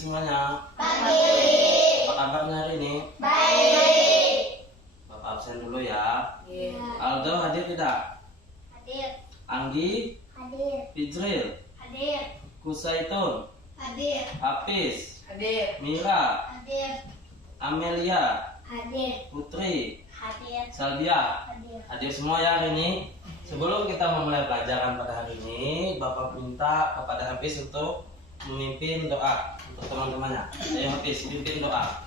semuanya. Pagi. Apa kabarnya hari ini? Baik. Bapak absen dulu ya. Iya. Aldo hadir tidak? Hadir. Anggi, Hadir. Fijril, Hadir. Kusaitun, Hadir. Hafiz, Hadir. Mira, Hadir. Amelia, Hadir. Putri, Hadir. Salvia. Hadir. Hadir semua ya hari ini. Sebelum kita memulai pelajaran pada hari ini, Bapak minta kepada Hafiz untuk memimpin doa untuk teman-temannya. Ayo Hafiz, pimpin doa.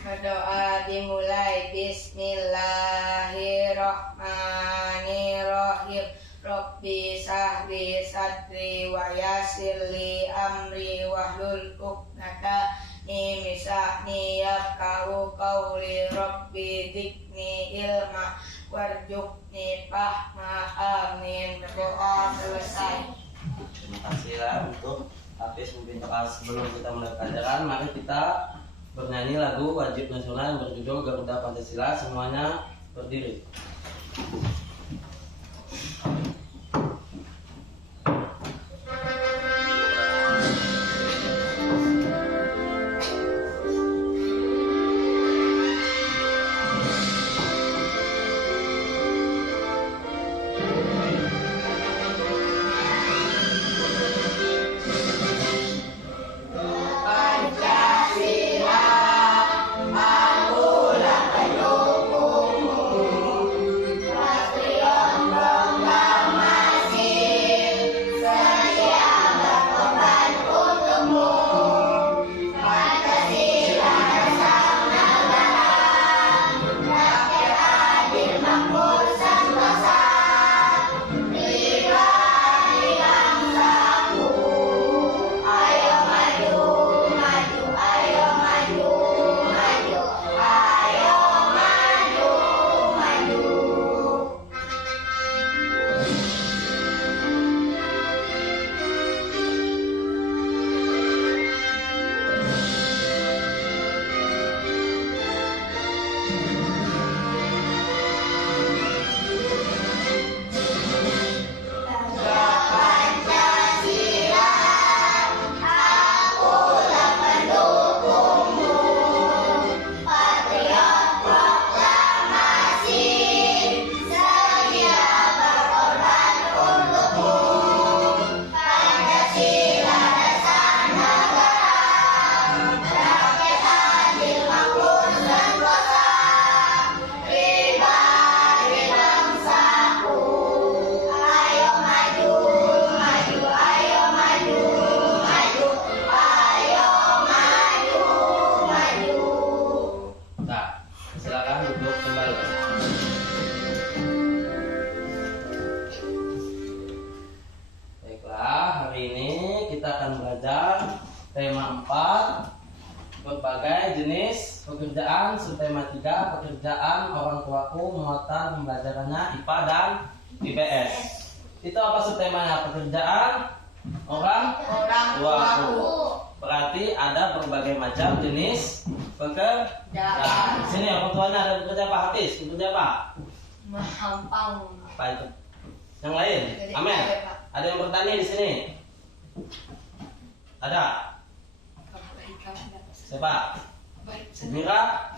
Berdoa dimulai. Bismillahirrahmanirrahim. Rabbi sahri sadri wa yassirli amri wahlul 'uqdatam min lisani yafqahu qawli. Rabbi zidni ilma warzuqni fahma. Amin. Doa selesai. Terima kasih ya untuk Hafiz memimpin doa. Sebelum kita mulai pelajaran, mari kita bernyanyi lagu wajib nasional yang berjudul Garuda Pancasila. Semuanya berdiri. Tema 4, berbagai jenis pekerjaan. Subtema 3, pekerjaan orang tuaku, muatan pembelajarannya IPA dan IPS. Itu apa subtemanya? Pekerjaan orang tuaku. Berarti ada berbagai macam jenis pekerjaan. Di sini orang tuanya ada bekerja apa? Hafiz, bekerja apa? Mahampang. Apa itu? Yang lain? Amin. Ada yang bertani di sini? Ada? Siapa? Mira?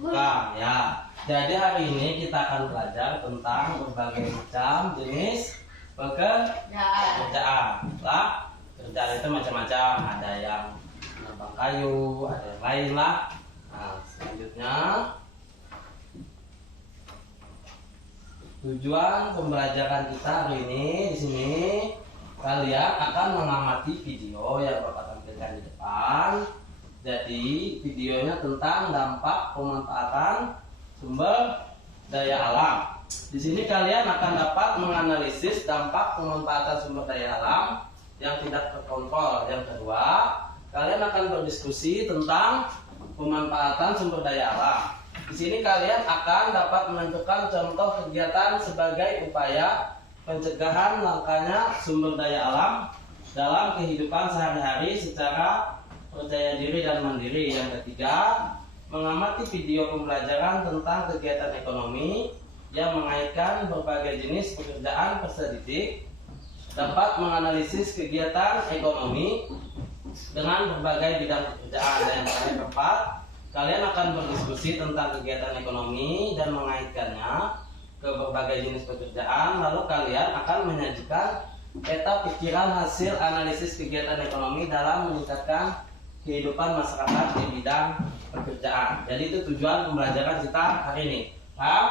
Bukan, ya. Jadi hari ini kita akan belajar tentang berbagai macam jenis pekerjaan. Lah, kerjaan itu macam-macam. Ada yang menambang kayu, ada yang lain lah. Nah, selanjutnya tujuan pembelajaran kita hari ini di sini kalian akan mengamati video yang Bapak tampilkan di depan. Jadi videonya tentang dampak pemanfaatan sumber daya alam. Di sini kalian akan dapat menganalisis dampak pemanfaatan sumber daya alam yang tidak terkontrol. Yang kedua, kalian akan berdiskusi tentang pemanfaatan sumber daya alam. Di sini kalian akan dapat menentukan contoh kegiatan sebagai upaya pencegahan langkanya sumber daya alam dalam kehidupan sehari-hari secara percaya diri dan mandiri. Yang ketiga, mengamati video pembelajaran tentang kegiatan ekonomi yang mengaitkan berbagai jenis pekerjaan peserta didik, dapat menganalisis kegiatan ekonomi dengan berbagai bidang pekerjaan. Dan yang terakhir keempat, kalian akan berdiskusi tentang kegiatan ekonomi dan mengaitkannya ke berbagai jenis pekerjaan. Lalu kalian akan menyajikan peta pikiran hasil analisis kegiatan ekonomi dalam meningkatkan kehidupan masyarakat di bidang pekerjaan. Jadi itu tujuan pembelajaran kita hari ini. Paham?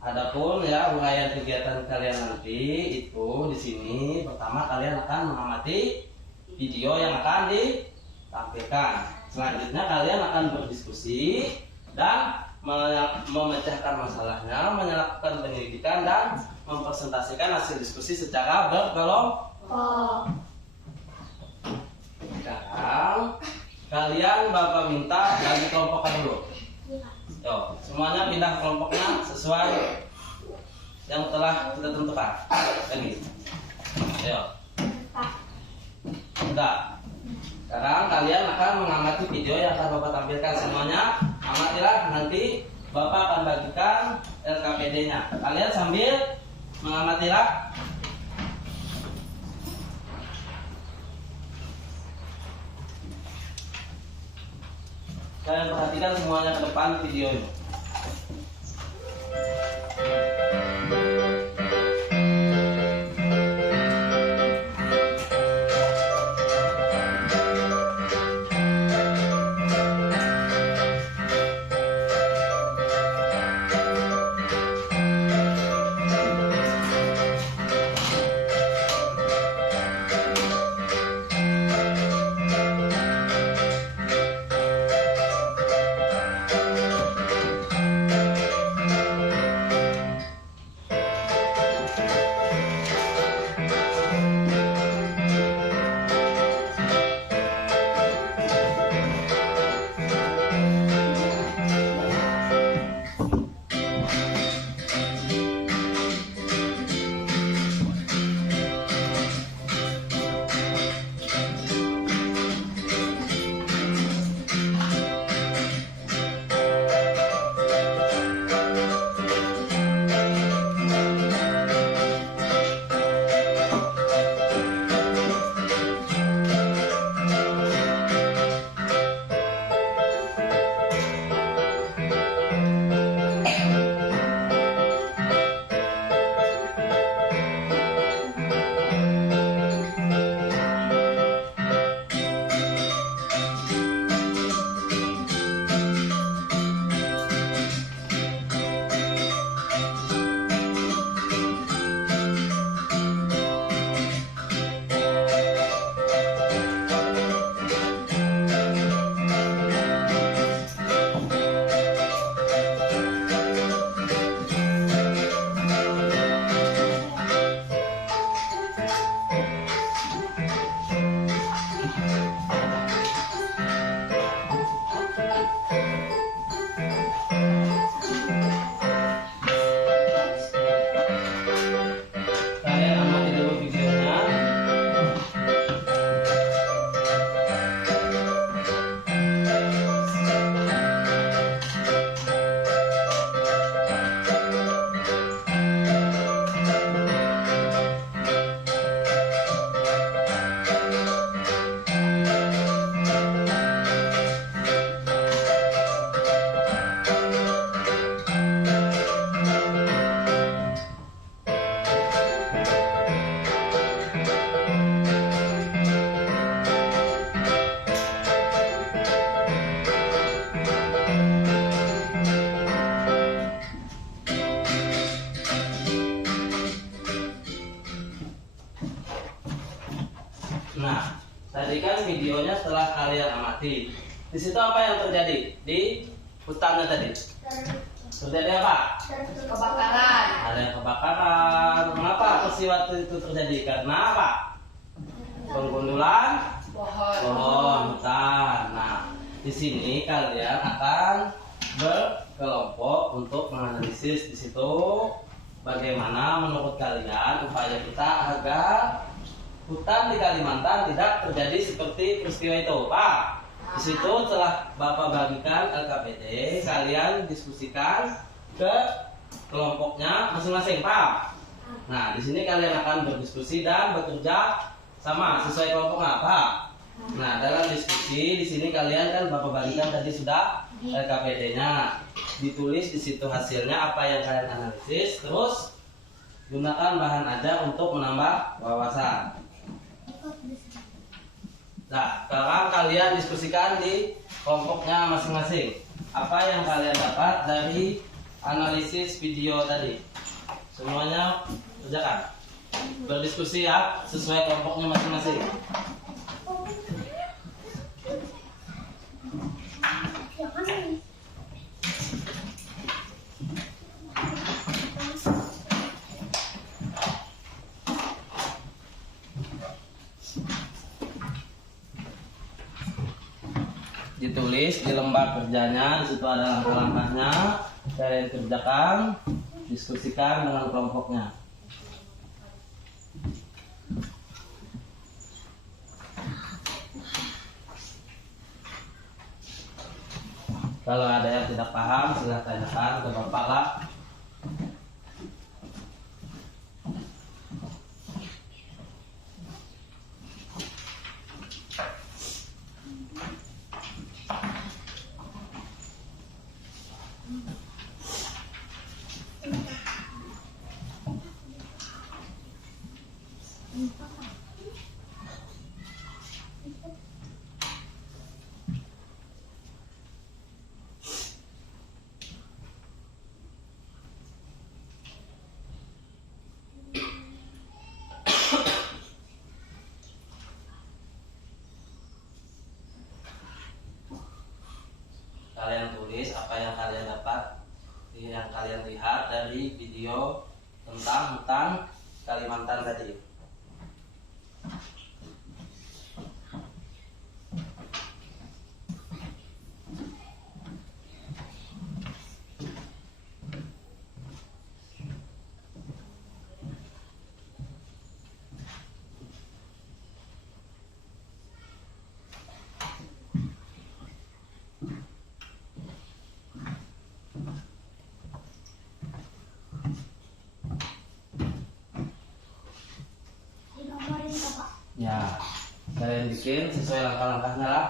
Adapun ya uraian kegiatan kalian nanti itu di sini pertama kalian akan mengamati video yang akan ditampilkan. Selanjutnya kalian akan berdiskusi dan memecahkan masalahnya, melakukan penyelidikan dan mempresentasikan hasil diskusi secara berkelompok. Sekarang kalian Bapak minta bagi kelompokkan dulu. Yo, semuanya pindah kelompoknya sesuai yang telah kita tentukan. Lagi. Ayo. Udah. Sekarang kalian akan mengamati video yang akan Bapak tampilkan semuanya. Amatilah, nanti Bapak akan bagikan LKPD-nya. Kalian sambil mengamatilah. Kalian perhatikan semuanya ke depan video ini. Nah, tadi kan videonya setelah kalian amati. Di situ apa yang terjadi di hutannya tadi? Terjadi apa? Kebakaran. Ada yang kebakaran. Mengapa peristiwa itu terjadi? Karena apa? Penggundulan pohon hutan. Nah, di sini kalian akan berkelompok untuk menganalisis di situ bagaimana menurut kalian upaya kita agar hutan di Kalimantan tidak terjadi seperti peristiwa itu, Pak. Di situ telah Bapak bagikan LKPD, kalian diskusikan ke kelompoknya masing-masing, Pak. Nah, di sini kalian akan berdiskusi dan bekerja Sama sesuai kelompok apa? Nah, dalam diskusi di sini kalian kan Bapak bagikan tadi sudah LKPD-nya. Ditulis di situ hasilnya apa yang kalian analisis, terus gunakan bahan ajar untuk menambah wawasan. Nah, sekarang kalian diskusikan di kelompoknya masing-masing. Apa yang kalian dapat dari analisis video tadi? Semuanya kerjakan. Berdiskusi ya, sesuai kelompoknya masing-masing. Ditulis di lembar kerjanya, di situ ada langkah-langkahnya. Kalian kerjakan, diskusikan dengan kelompoknya. Kalau ada yang tidak paham, silahkan tanyakan ke Bapak lah. Kalian tulis apa yang kalian dapat, yang kalian lihat dari video tentang hutan Kalimantan tadi. Ya, kalian bikin sesuai langkah-langkahnya lah.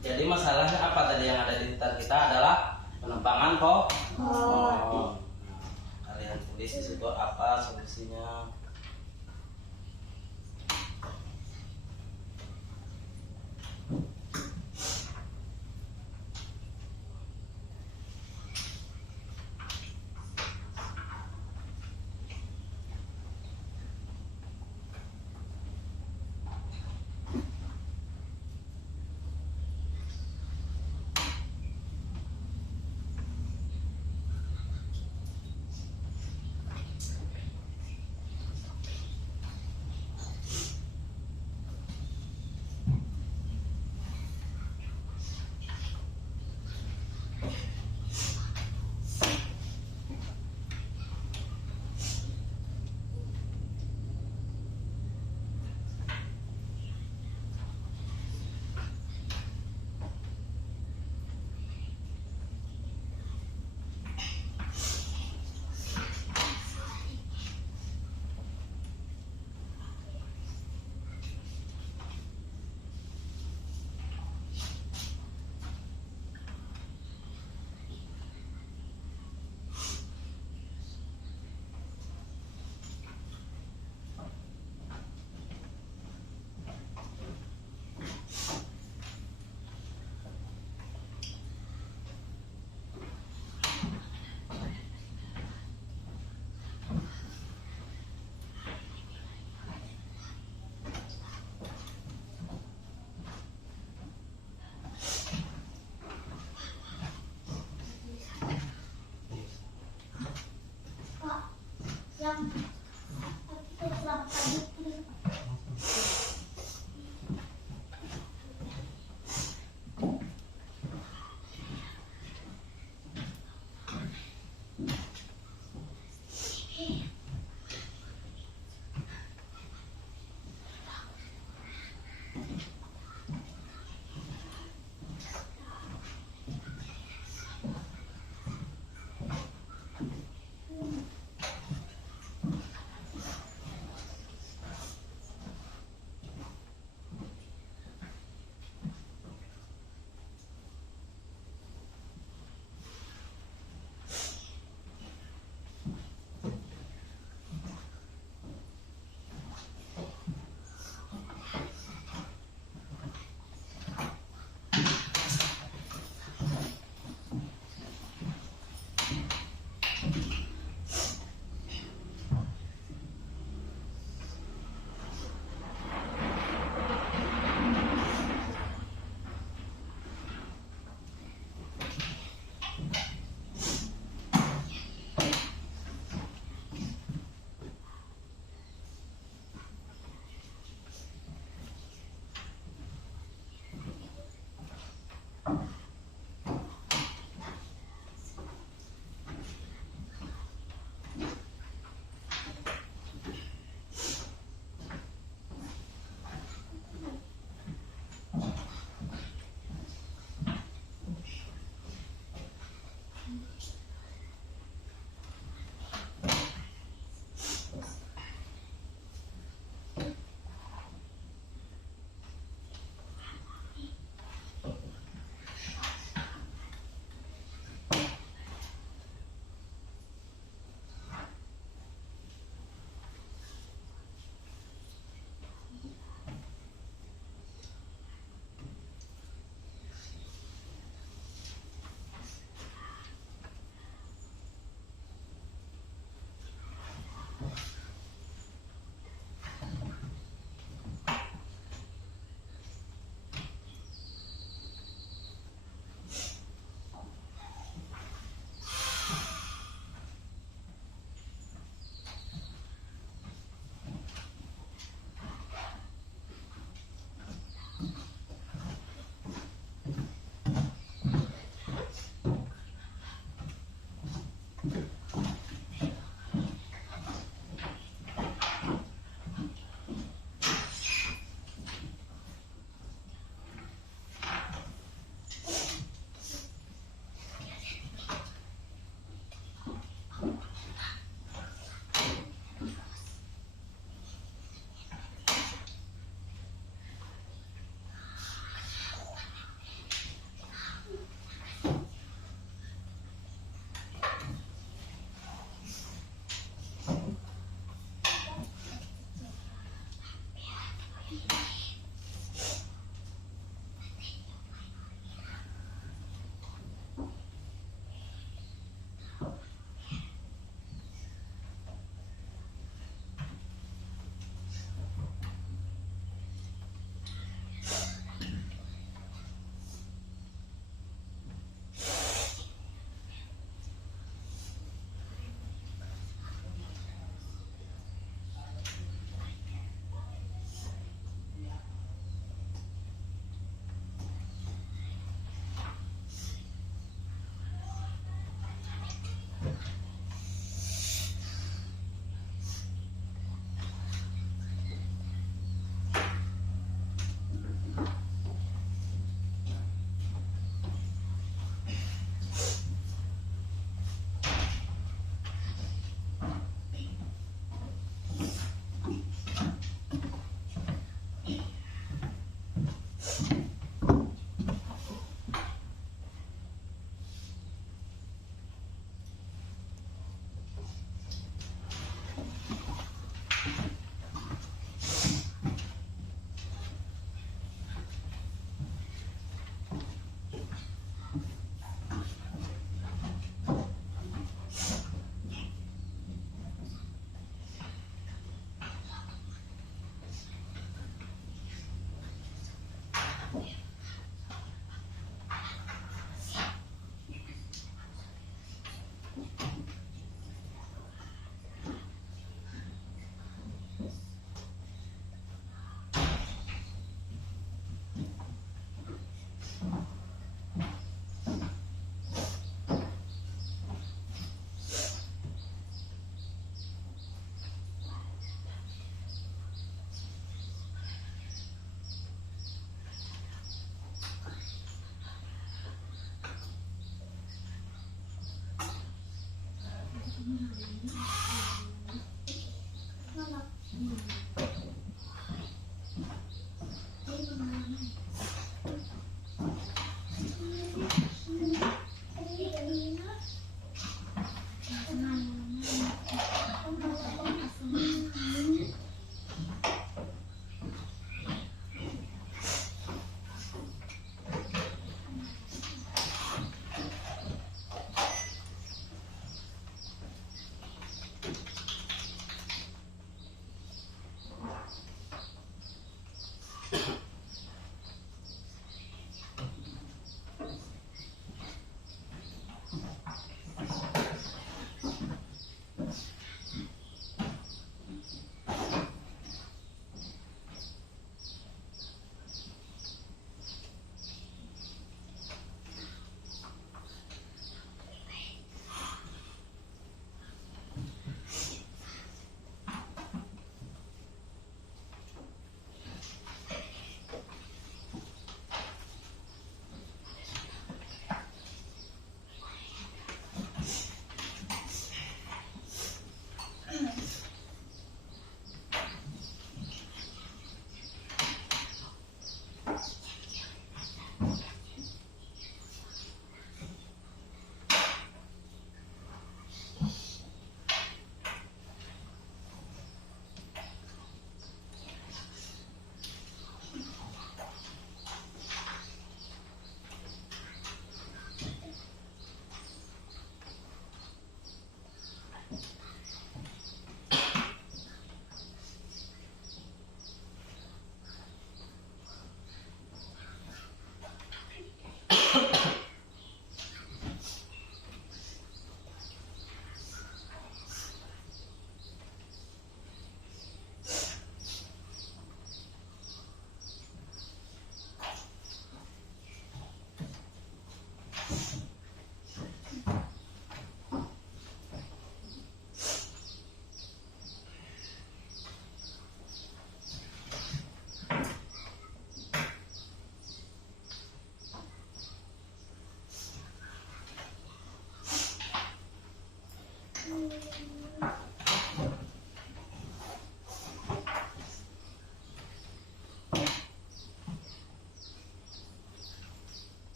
Jadi masalahnya apa tadi yang ada di hutan kita adalah penebangan pohon. Kalian tulis di situ apa solusinya.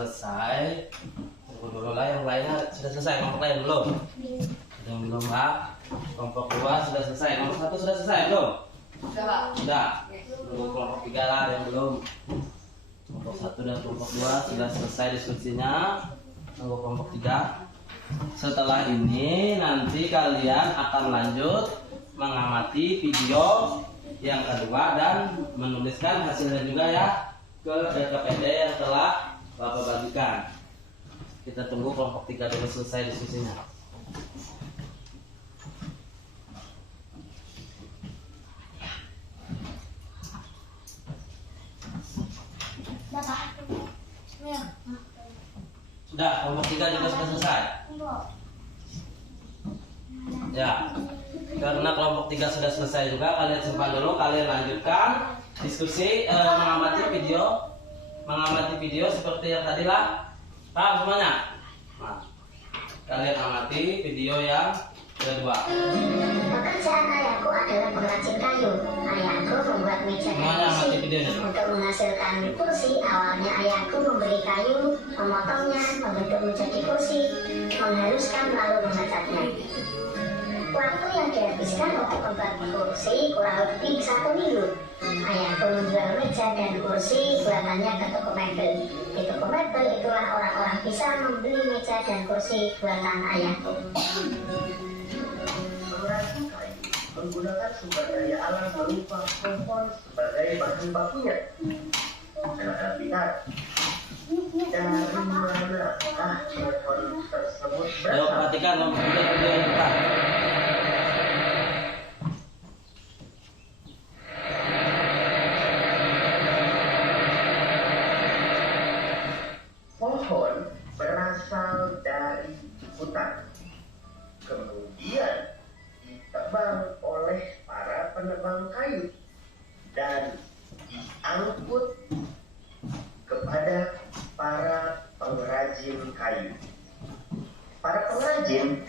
selesai. Tunggu dulu lah, yang lainnya sudah selesai. Kelompok lain belum? Ada yang belum, Pak? Kelompok 2 sudah selesai. Kelompok 1 sudah selesai belum? Sudah. Tunggu kelompok 3 lah yang belum. Kelompok 1 dan kelompok 2 sudah selesai diskusinya. Tunggu kelompok 3. Setelah ini nanti kalian akan lanjut mengamati video yang kedua dan menuliskan hasilnya juga ya ke LKPD yang telah Bapak bagikan. Kita tunggu kelompok 3 dulu selesai diskusinya. Sudah, kelompok 3 juga sudah selesai. Ya, karena kelompok 3 sudah selesai juga, kalian simpan dulu, kalian lanjutkan diskusi mengamati video seperti yang tadi lah. Paham semuanya? Nah, kalian amati video yang kedua. Pekerjaan ayahku adalah pengrajin kayu. Ayahku membuat meja dan kursi. Untuk menghasilkan kursi, awalnya ayahku membeli kayu, memotongnya, membentuk menjadi kursi, menghaluskan lalu mengecatnya. Waktu yang dihabiskan untuk membuat kursi kurang lebih 1 minggu. Ayahku menjual meja dan kursi buatannya ke toko mebel. Di toko mebel itulah orang-orang bisa membeli meja dan kursi buatan ayahku. Pengrajin kayu menggunakan sumber daya alam berupa pohon sebagai bahan bakunya. Anak-anak pintar, dari manakah pohon tersebut Ayo berasal? perhatikan kelompok 3 video yang depan. Pohon berasal dari hutan. Kemudian ditebang oleh para penebang kayu dan diangkut kepada para pengrajin kayu. Para pengrajin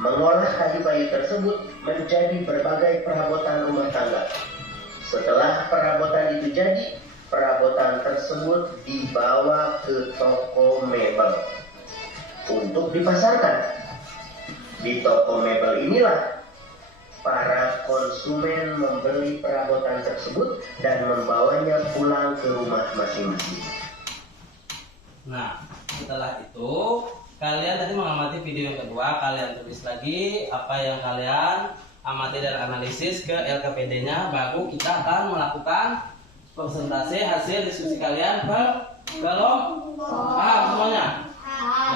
mengolah kayu-kayu tersebut menjadi berbagai perabotan rumah tangga. Setelah perabotan itu jadi, perabotan tersebut dibawa ke toko mebel untuk dipasarkan. Di toko mebel inilah para konsumen membeli perabotan tersebut dan membawanya pulang ke rumah masing-masing. Nah, setelah itu kalian tadi mengamati video yang kedua, kalian tulis lagi apa yang kalian amati dan analisis ke LKPD-nya, baru kita akan melakukan persentase hasil diskusi kalian per kelompok. Paham semuanya?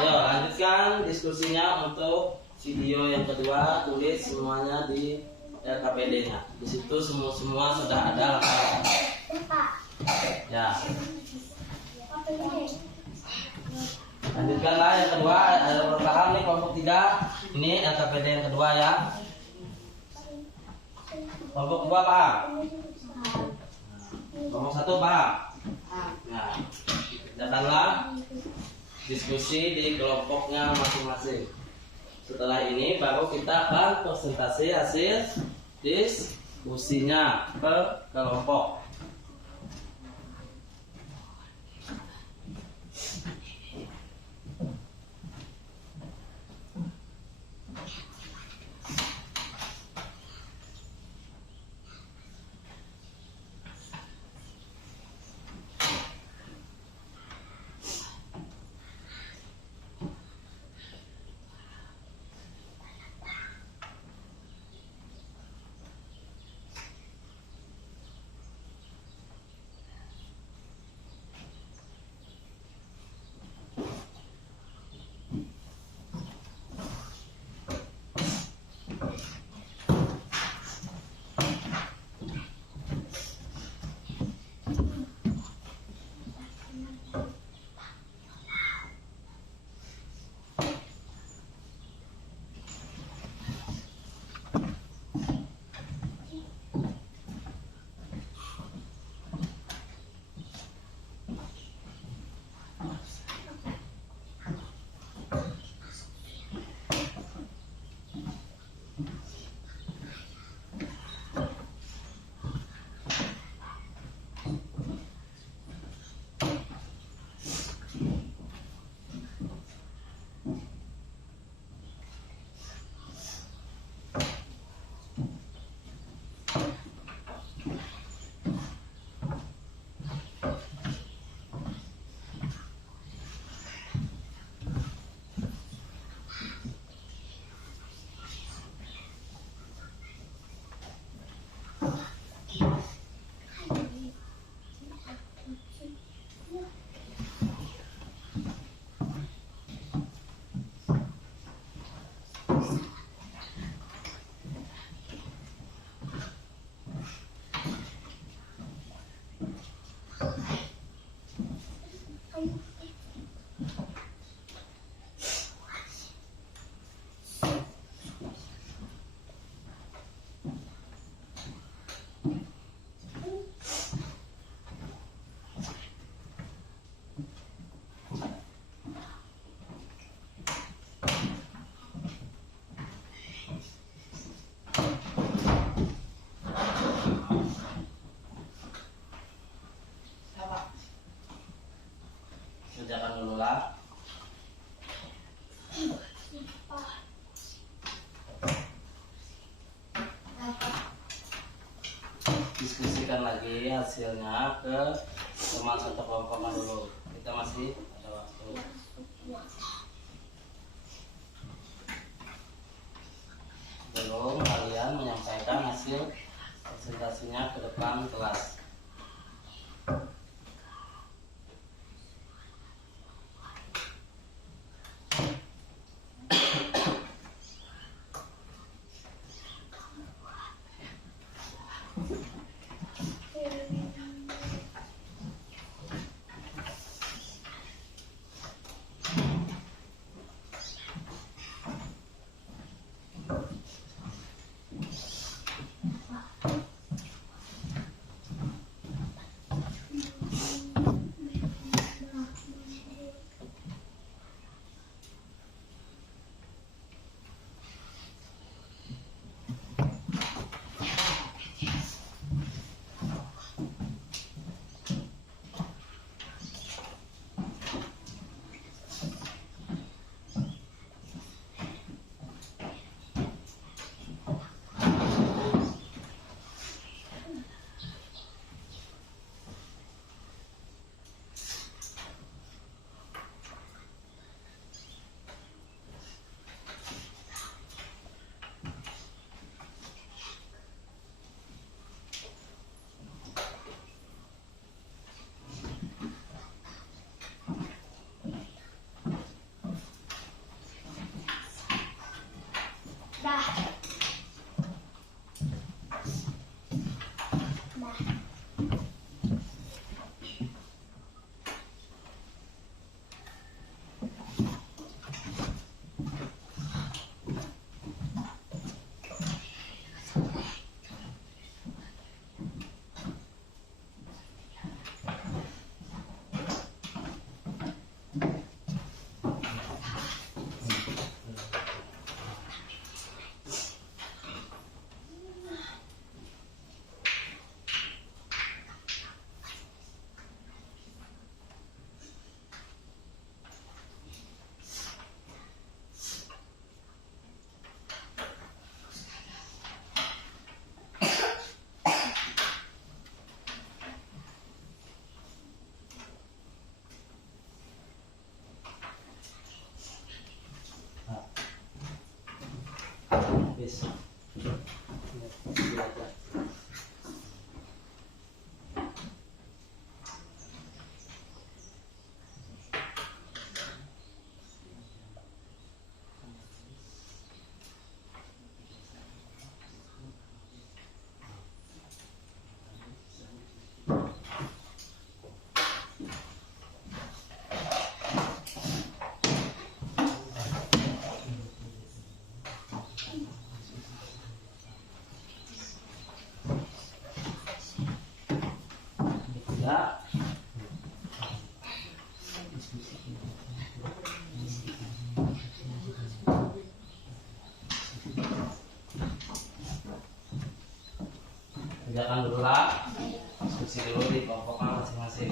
Ayo lanjutkan diskusinya untuk video yang kedua, tulis semuanya di LKPD-nya. Di situ semua sudah ada lengkap. Ya. Lanjutkanlah yang kedua, ada bertahan nih kelompok 3. Ini LKPD yang kedua ya. Kelompok 2 paham? Kelompok 1 paham? Nah, kerjakanlah diskusi di kelompoknya masing-masing. Setelah ini baru kita akan presentasi hasil diskusinya ke kelompok. lah. Diskusikan lagi hasilnya ke teman atau kelompoknya dulu. Kita masih ada waktu. Belum kalian menyampaikan hasil presentasinya ke depan kelas. Habis. Ya. Kerjakan dulu lah, diskusi dulu di kelompoknya masing-masing.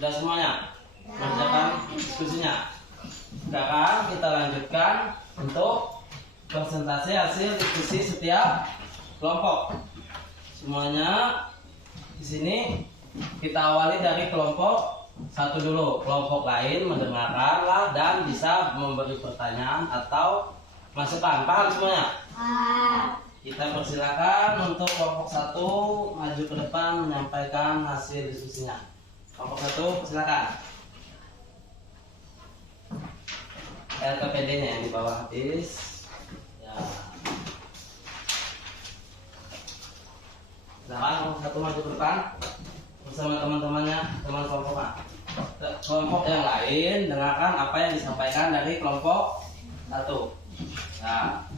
Sudah semuanya mengerjakan diskusinya. Sekarang kita lanjutkan untuk presentasi hasil diskusi setiap kelompok. Semuanya di sini kita awali dari kelompok satu dulu. Kelompok lain mendengarkanlah dan bisa memberi pertanyaan atau masukan. Paham semuanya? Kita persilakan untuk kelompok satu maju ke depan menyampaikan hasil diskusinya. Kelompok satu, silakan. LKPD-nya yang di bawah habis. Ya. Silakan kelompok satu maju ke depan bersama teman-temannya, teman kelompoknya. Kelompok yang lain dengarkan apa yang disampaikan dari kelompok satu. Nah,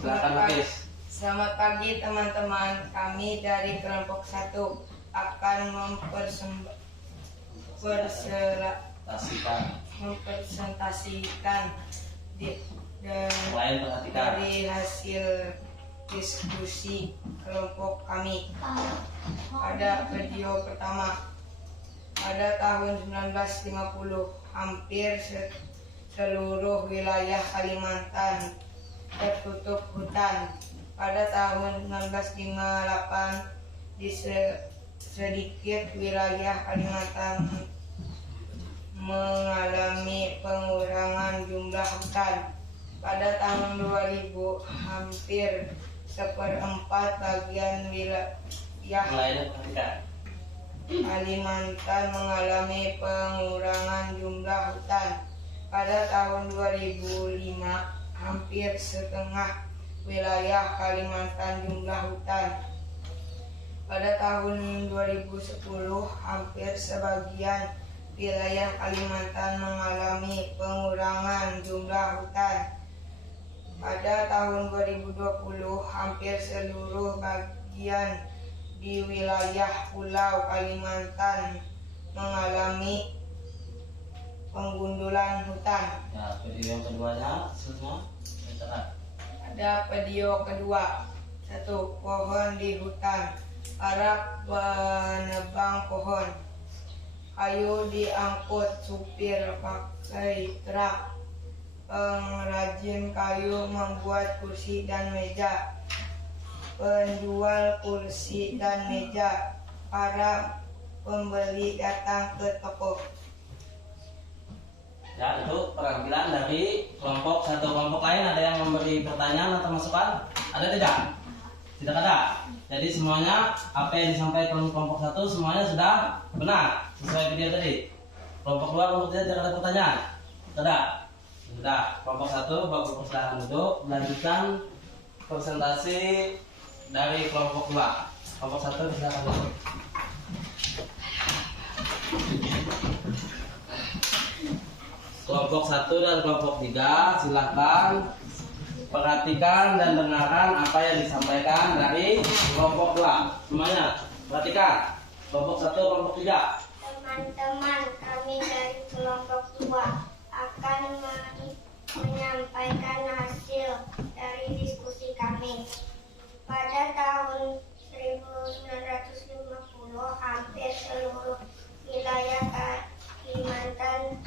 silakan habis. Selamat pagi teman-teman. Kami dari kelompok 1 akan mempresentasikan Lain perhatikan. dari hasil diskusi kelompok kami. Pada video pertama, pada tahun 1950 hampir seluruh wilayah Kalimantan tertutup hutan. Pada tahun 1958 di sedikit wilayah Kalimantan mengalami pengurangan jumlah hutan. Pada tahun 2000 hampir seperempat bagian wilayah Kalimantan mengalami pengurangan jumlah hutan. Pada tahun 2005 hampir setengah wilayah Kalimantan jumlah hutan. Pada tahun 2010 hampir sebagian wilayah Kalimantan mengalami pengurangan jumlah hutan. Pada tahun 2020 hampir seluruh bagian di wilayah Pulau Kalimantan mengalami penggundulan hutan. Ya, video yang keduanya semua tertera. Ada video kedua. 1. Pohon di hutan. Para penebang pohon. Kayu diangkut supir pakai truk. Pengrajin kayu membuat kursi dan meja. Penjual kursi dan meja. Para pembeli datang ke toko. Ya, itu penampilan dari kelompok satu. Kelompok lain ada yang memberi pertanyaan atau masukan? Ada tidak? Tidak ada. Jadi semuanya apa yang disampaikan kelompok satu semuanya sudah benar sesuai video tadi. Kelompok dua, kelompok tiga tidak ada pertanyaan? Tidak. Sudah. Kelompok satu, Bapak persilakan duduk. Melanjutkan presentasi dari kelompok dua. Kelompok satu silakan duduk. Kelompok 1 dan kelompok 3 silakan perhatikan dan dengarkan apa yang disampaikan dari kelompok 2. Semuanya perhatikan. Kelompok 1, kelompok 3. Teman-teman kami dari kelompok 2 akan menyampaikan hasil dari diskusi kami. Pada tahun 1950 hampir seluruh wilayah Kalimantan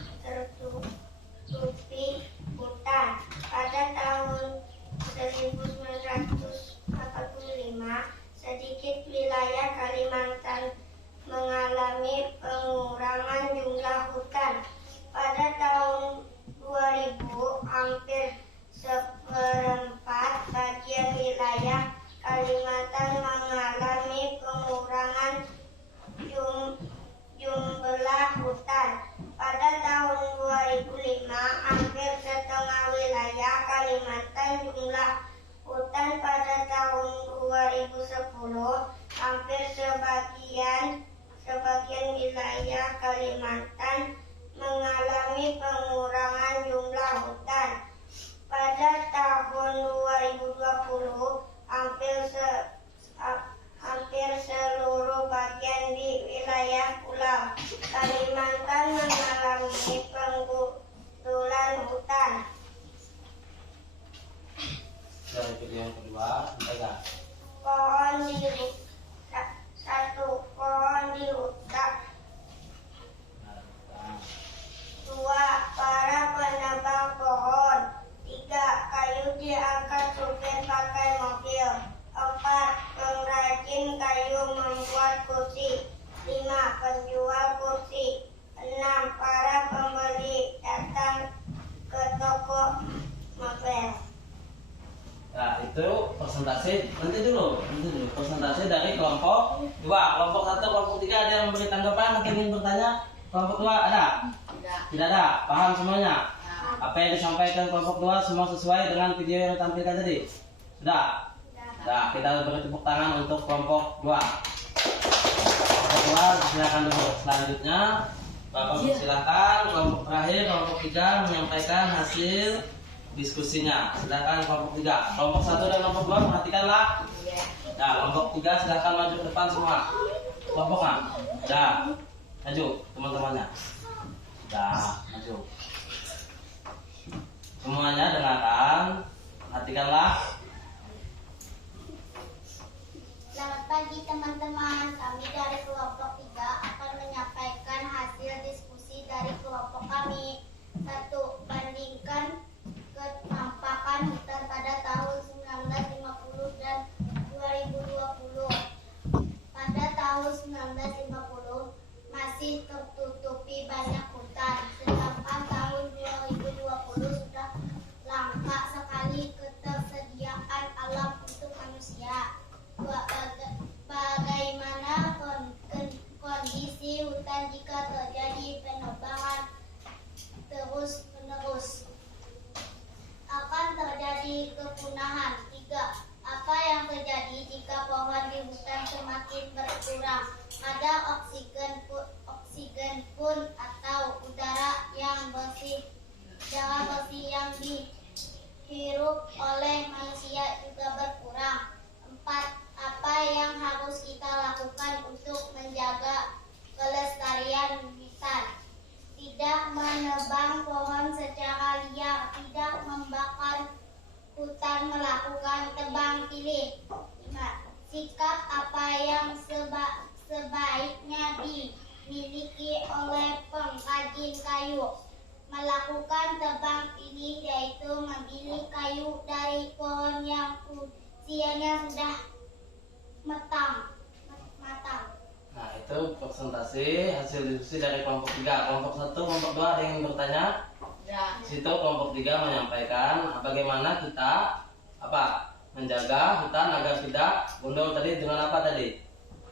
akan mengalami pengurangan jumlah hutan. Pada tahun 2020, hampir seluruh bagian di wilayah Pulau Kalimantan mengalami penggundulan hutan. Dari video yang kedua, kita Pohon di hutan. 2. Para penebang pohon. 3. Kayu diangkat supir pakai mobil. 4. Pengrajin kayu membuat kursi. 5. Penjual kursi. 6. Para pembeli datang ke toko mebel. Nah, itu persentase nanti dulu persentase dari kelompok 2. Kelompok 1, kelompok 3 ada yang memberi tanggapan atau ingin bertanya? Kelompok 2 ada? Tidak ada. Paham semuanya? Apa yang disampaikan kelompok 2 semua sesuai dengan video yang ditampilkan tadi? Sudah? Nah, kita beri tepuk tangan untuk kelompok 2. Kelompok 2 silakan dulu. Selanjutnya Bapak silakan kelompok terakhir, kelompok 3 menyampaikan hasil diskusinya. Silakan kelompok 3. Kelompok 1 dan kelompok 2 perhatikanlah. Nah, kelompok 3 silakan maju ke depan semua. Kelompoknya. Dah. Maju teman-temannya. Dah, maju. Semuanya dengarkan. Perhatikanlah. Selamat pagi teman-teman. Kami dari kelompok 3 akan menyampaikan hasil diskusi dari kelompok kami. 1. Bandingkan kenampakan hutan pada tahun 1950 dan 2020. Pada tahun 1950 masih tertutupi banyak hutan, sedangkan tahun 2020 sudah langka sekali ketersediaan alam untuk manusia. Bagaimana kondisi hutan jika terjadi penebangan terus-menerus? Akan terjadi kepunahan. 3. Apa yang terjadi jika pohon di hutan semakin berkurang? Ada oksigen pun atau udara bersih yang dihirup oleh manusia juga berkurang. 4. Apa yang harus kita lakukan untuk menjaga kelestarian hutan? Tidak menebang pohon secara liar, tidak membakar hutan, melakukan tebang pilih. 5. Sikap apa yang sebaiknya dimiliki oleh pengrajin kayu? Melakukan tebang pilih, yaitu memilih kayu dari pohon yang usianya sudah matang. Nah, itu presentasi hasil diskusi dari kelompok 3. Kelompok 1, kelompok 2 ada yang ingin bertanya? Di situ kelompok 3 menyampaikan bagaimana kita menjaga hutan agar tidak gundul tadi dengan apa tadi?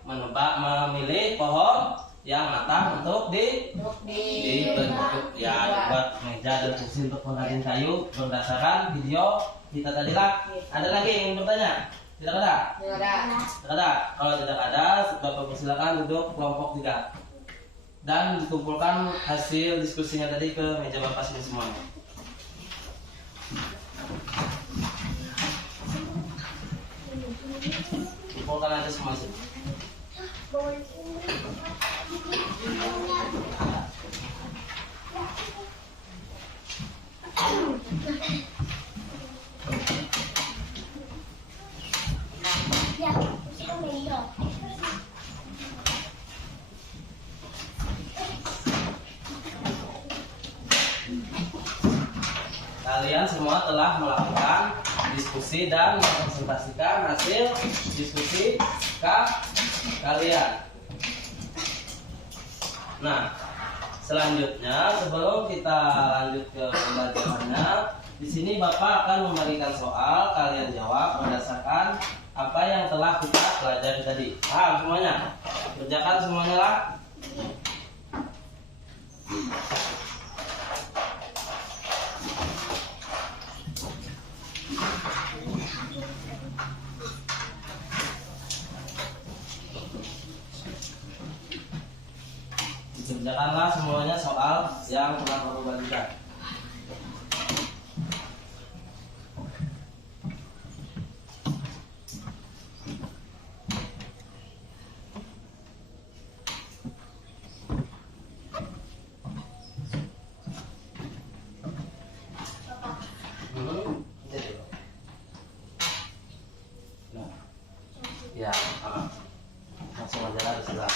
Memilih pohon yang matang untuk dibentuk ya, buat meja dan kursi untuk pengrajin kayu berdasarkan video kita tadi lah. Ada lagi yang ingin bertanya? Tidak ada? Tidak ada. Kalau tidak ada, Bapak persilakan duduk kelompok 3 dan dikumpulkan hasil diskusinya tadi ke meja Bapak sini semuanya. Kumpulkan aja semua sini. Kalian semua telah melakukan diskusi dan mempresentasikan hasil diskusi kalian. Nah, selanjutnya sebelum kita lanjut ke pembelajarannya, di sini Bapak akan memberikan soal, kalian jawab berdasarkan apa yang telah kita pelajari tadi. Paham semuanya? Kerjakan semuanya lah. Kerjakanlah semuanya soal soal yang telah kamu bagikan. Nah, ya, langsung aja lah sudah.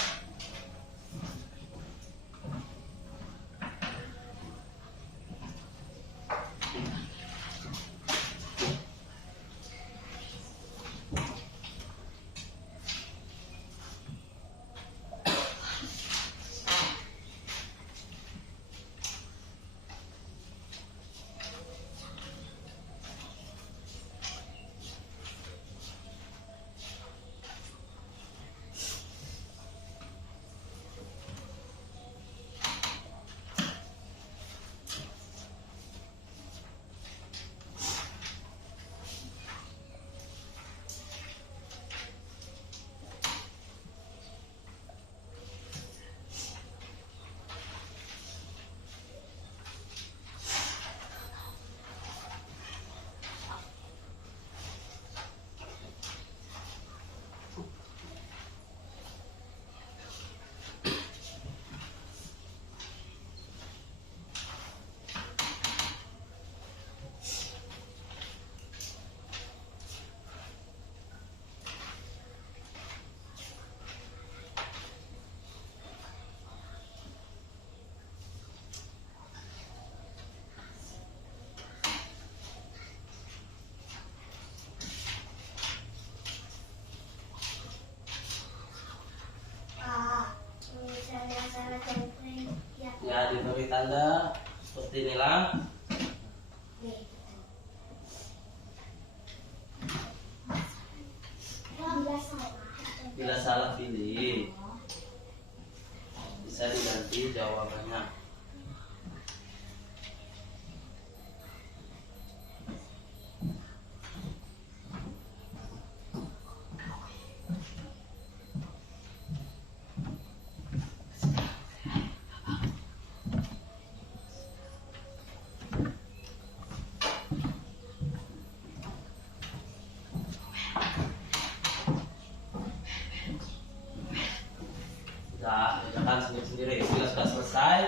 Ya, diberi tanda seperti inilah. Bila salah pilih, bisa diganti jawabannya. Sudah, kerjakan sendiri-sendiri. Bila sudah selesai,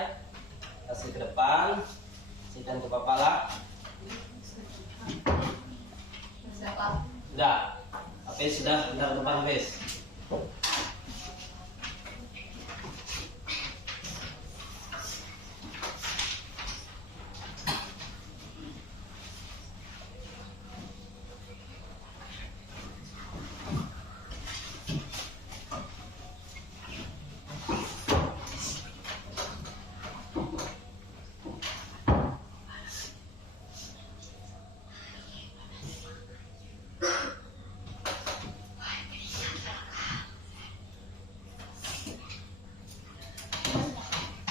kasih ke depan, kasihkan ke kepala. Sudah, tapi sudah bentar ke depan habis.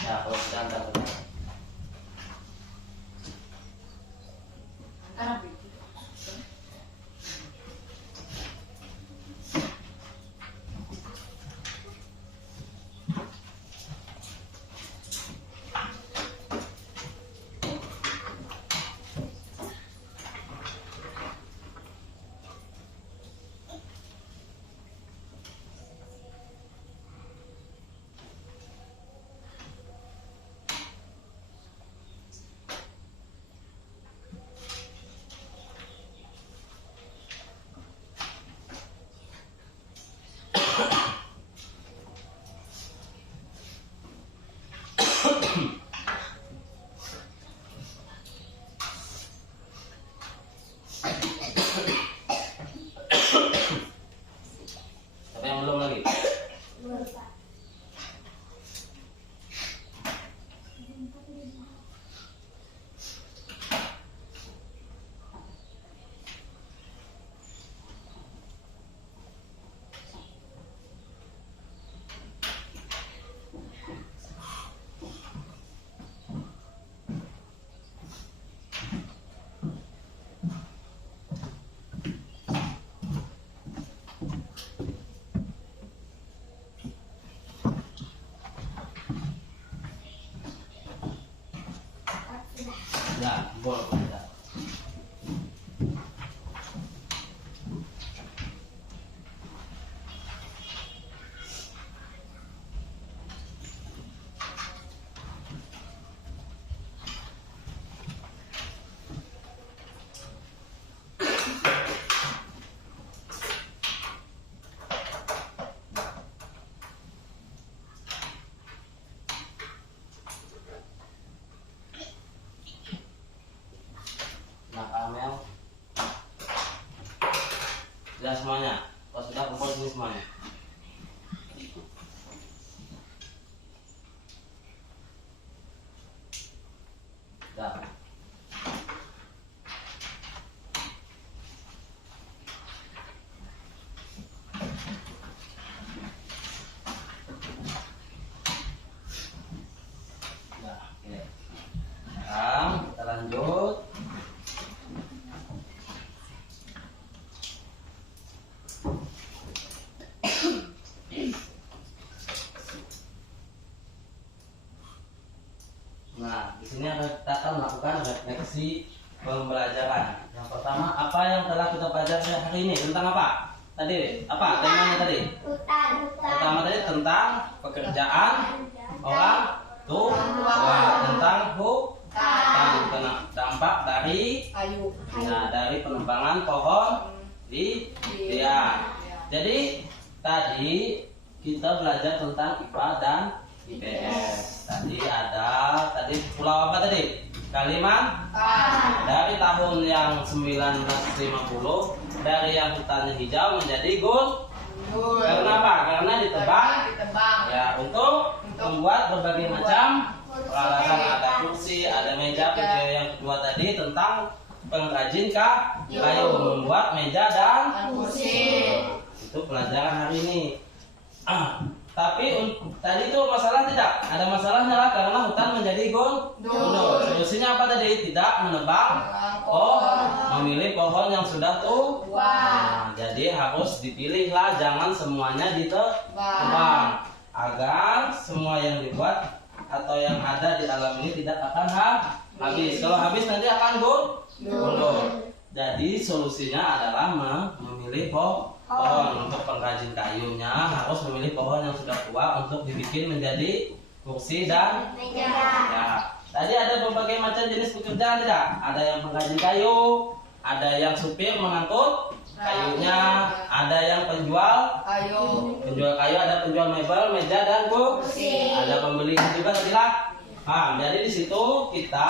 Ya, kalau sudah antar. Ya, boleh. Nah, Amel, sudah semuanya. Kalau sudah kumpul sini semuanya. Sudah. Nah, oke. Sekarang kita lanjut. Nah, di sini kita akan melakukan refleksi pembelajaran. Yang pertama, apa yang telah kita pelajari hari ini tentang apa? Tadi apa temanya tadi? Hutan. Pertama tadi tentang pekerjaan orang tua, tentang hutan, tentang dampak dari dari penebangan pohon di dia. Jadi tadi kita belajar tentang IPA dan IPS. Tadi pulau apa tadi? Kalimantan. Dari tahun yang 1950 dari yang hutannya hijau menjadi gundul. Karena apa? Karena ditebang. Ya, untuk membuat berbagai macam peralatan, ada kursi, ada meja. Video yang kedua tadi tentang pengrajin kayu, membuat meja dan kursi. Itu pelajaran hari ini. Tapi tadi itu masalah tidak? Ada masalahnya lah karena hutan menjadi gundul. Solusinya apa tadi? Tidak menebang pohon, memilih pohon yang sudah tua. Nah, jadi harus dipilih lah, jangan semuanya ditebang agar semua yang dibuat atau yang ada di alam ini tidak akan habis. Kalau habis nanti akan gundul. Jadi solusinya adalah memilih pohon. Untuk pengrajin kayunya harus memilih pohon yang sudah tua untuk dibikin menjadi kursi dan Meja. ya. Tadi ada berbagai macam jenis pekerjaan tidak? Ada yang pengrajin kayu, ada yang supir mengangkut kayunya, ada yang penjual kayu, ada penjual mebel, meja dan kursi, ada pembeli juga tadi lah. Jadi di situ kita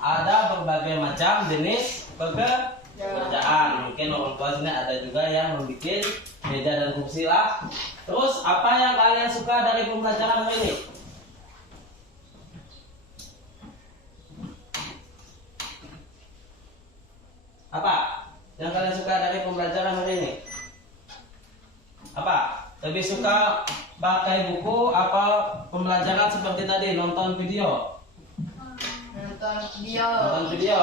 ada berbagai macam jenis pekerjaan. Mungkin orang tua sini ada juga yang membuat meja dan kursi lah. Terus apa yang kalian suka dari pembelajaran hari ini? Apa yang kalian suka dari pembelajaran hari ini? Apa? Lebih suka pakai buku apa pembelajaran seperti tadi nonton video? Nonton video.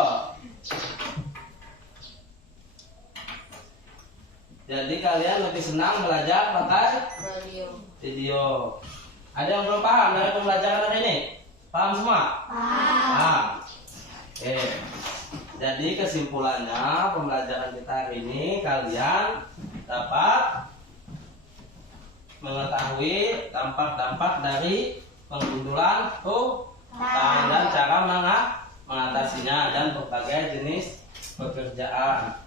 Jadi kalian lebih senang belajar pakai video. Ada yang belum paham dari pembelajaran hari ini? Paham semua? Paham. Oke. Jadi kesimpulannya pembelajaran kita hari ini, kalian dapat mengetahui dampak-dampak dari penggundulan hutan dan cara mengatasinya dan berbagai jenis pekerjaan.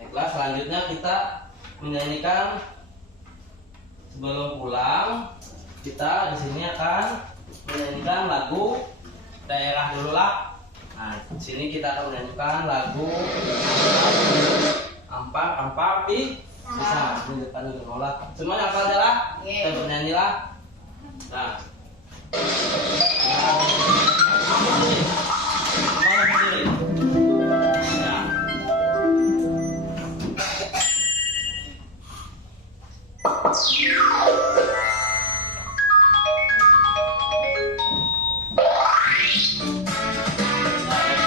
Baiklah, selanjutnya kita menyanyikan sebelum pulang. Kita di sini akan menyanyikan lagu daerah dulu lah. Nah, di sini kita akan menyanyikan lagu Ampar bisa di depan dulu. Semuanya hafal adalah kita bernyanyilah. Nah, semuanya berdiri. Nah. Nah,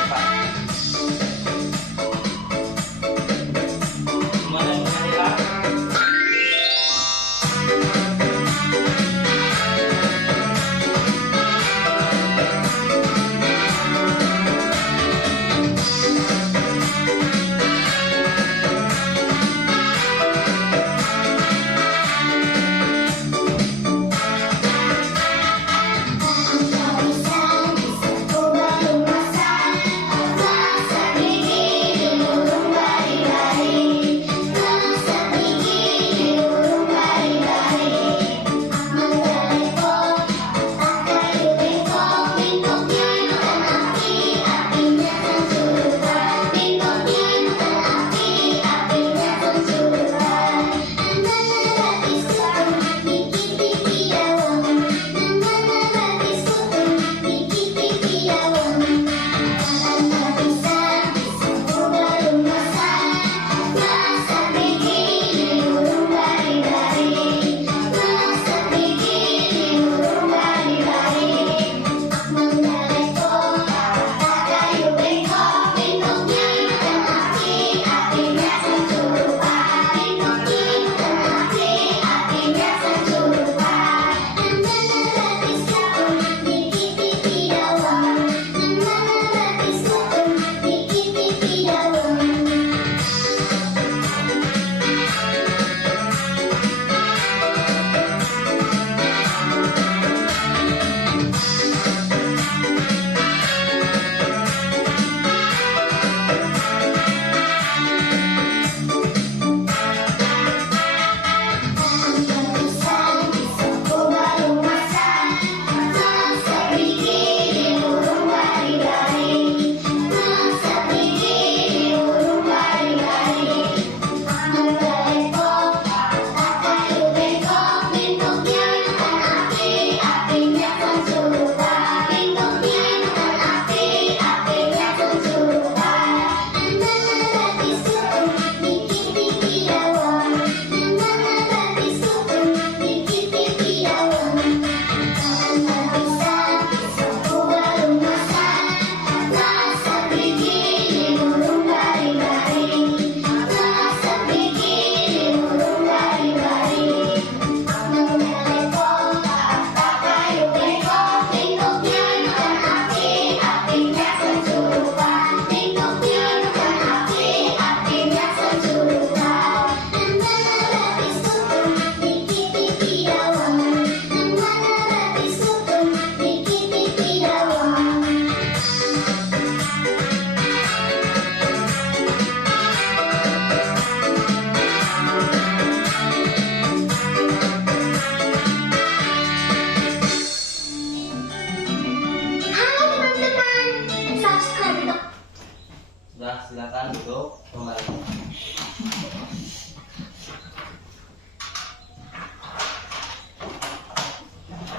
Sudah, silakan duduk kembali.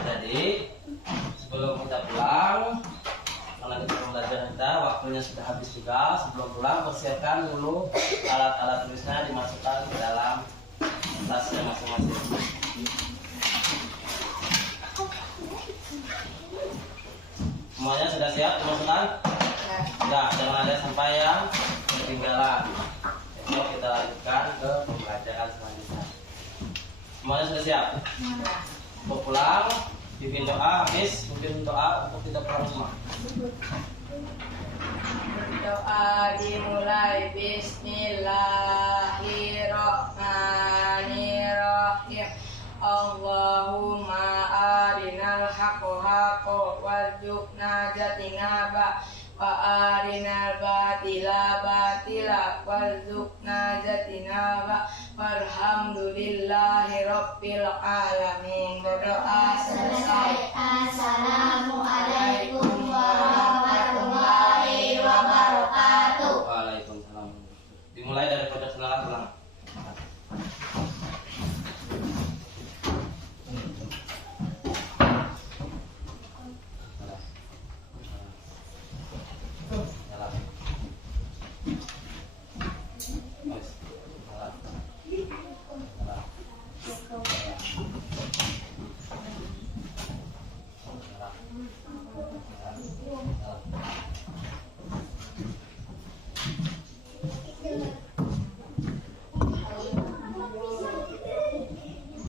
Jadi sebelum kita pulang, karena kita pembelajaran kita waktunya sudah habis juga. Sebelum pulang persiapkan dulu alat-alat tulisnya, dimasukkan ke dalam tasnya masing-masing. Semuanya sudah siap dimasukkan? Enggak, jangan ada sampai yang ketinggalan. Besok kita lanjutkan ke pembelajaran selanjutnya. Semuanya sudah siap? Mau pulang, pimpin doa, habis pimpin doa untuk kita pulang semua. Doa dimulai. Bismillahirrahmanirrahim. Allahumma arinal haqqo warzuqna jatinaba wa arinal batila warzuqna jatinaba walhamdulillahi rabbil alamin. Berdoa selesai.